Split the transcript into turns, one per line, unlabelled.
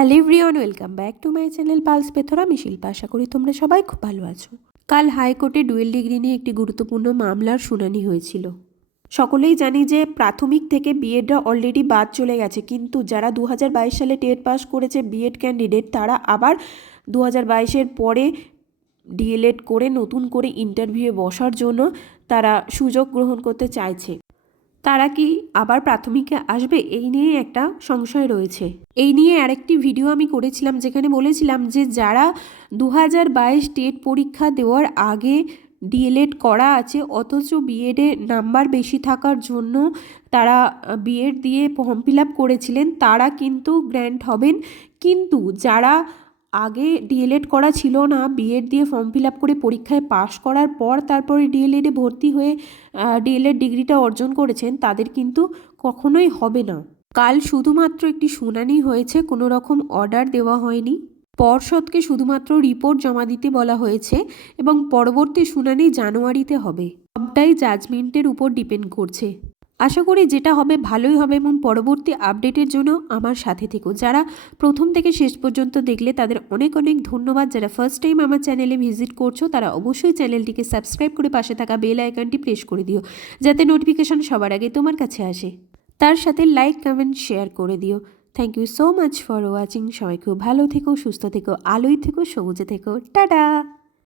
Hello everyone, welcome back to my channel pulse পেথর। আমি শিল্পা, আশা করি তোমরা সবাই খুব ভালো আছো। কাল হাইকোর্টে ডুয়েল ডিগ্রি নিয়ে একটি গুরুত্বপূর্ণ মামলার শুনানি হয়েছিল। সকলেই জানি যে প্রাথমিক থেকে বিএডরা অলরেডি বাদ চলে গেছে, কিন্তু যারা দু হাজার বাইশ সালে টেট পাস করেছে বিএড ক্যান্ডিডেট তারা আবার দু হাজার পরে ডিএলএড করে, নতুন করে ইন্টারভিউয়ে বসার জন্য তারা সুযোগ গ্রহণ করতে চাইছে। তারা কি আবার প্রাথমিকে আসবে? এই নিয়ে একটা সংশয় রয়েছে। এই নিয়ে আরেকটি ভিডিও আমি করেছিলাম যেখানে বলেছিলাম যে যারা দু হাজার বাইশ টেট পরীক্ষা দেওয়ার আগে ডিএলএড করা আছে, অথচ বিএডে নাম্বার বেশি থাকার জন্য তারা বিএড দিয়ে ফর্ম ফিল আপ করেছিলেন, তারা কিন্তু গ্র্যান্ট হবেন। কিন্তু যারা আগে ডিএলএড করা ছিল না। বিএড দিয়ে ফর্ম ফিল আপ করে পরীক্ষায় পাশ করার পর তারপরে ডিএলএডে ভর্তি হয়ে ডিএলএড ডিগ্রিটা অর্জন করেছেন, তাদের কিন্তু কখনোই হবে না। কাল শুধুমাত্র একটি শুনানি হয়েছে, কোনো রকম অর্ডার দেওয়া হয়নি। পর্ষদকে শুধুমাত্র রিপোর্ট জমা দিতে বলা হয়েছে এবং পরবর্তী শুনানি জানুয়ারিতে হবে। সবটাই জাজমেন্টের উপর ডিপেন্ড করছে। আশা করি যেটা হবে ভালোই হবে এবং পরবর্তী আপডেটের জন্য আমার সাথে থেকো। যারা প্রথম থেকে শেষ পর্যন্ত দেখলে তাদের অনেক অনেক ধন্যবাদ। যারা ফার্স্ট টাইম আমার চ্যানেলে ভিজিট করছ, তারা অবশ্যই চ্যানেলটিকে সাবস্ক্রাইব করে পাশে থাকা বেল আইকনটি প্রেস করে দিও, যাতে নোটিফিকেশন সবার আগে তোমার কাছে আসে। তার সাথে লাইক কমেন্ট শেয়ার করে দিও। Thank you so much for watching সবাই খুব ভালো থেকো, সুস্থ থেকো, আলোয় থেকো, সবুজে থেকো। টাটা!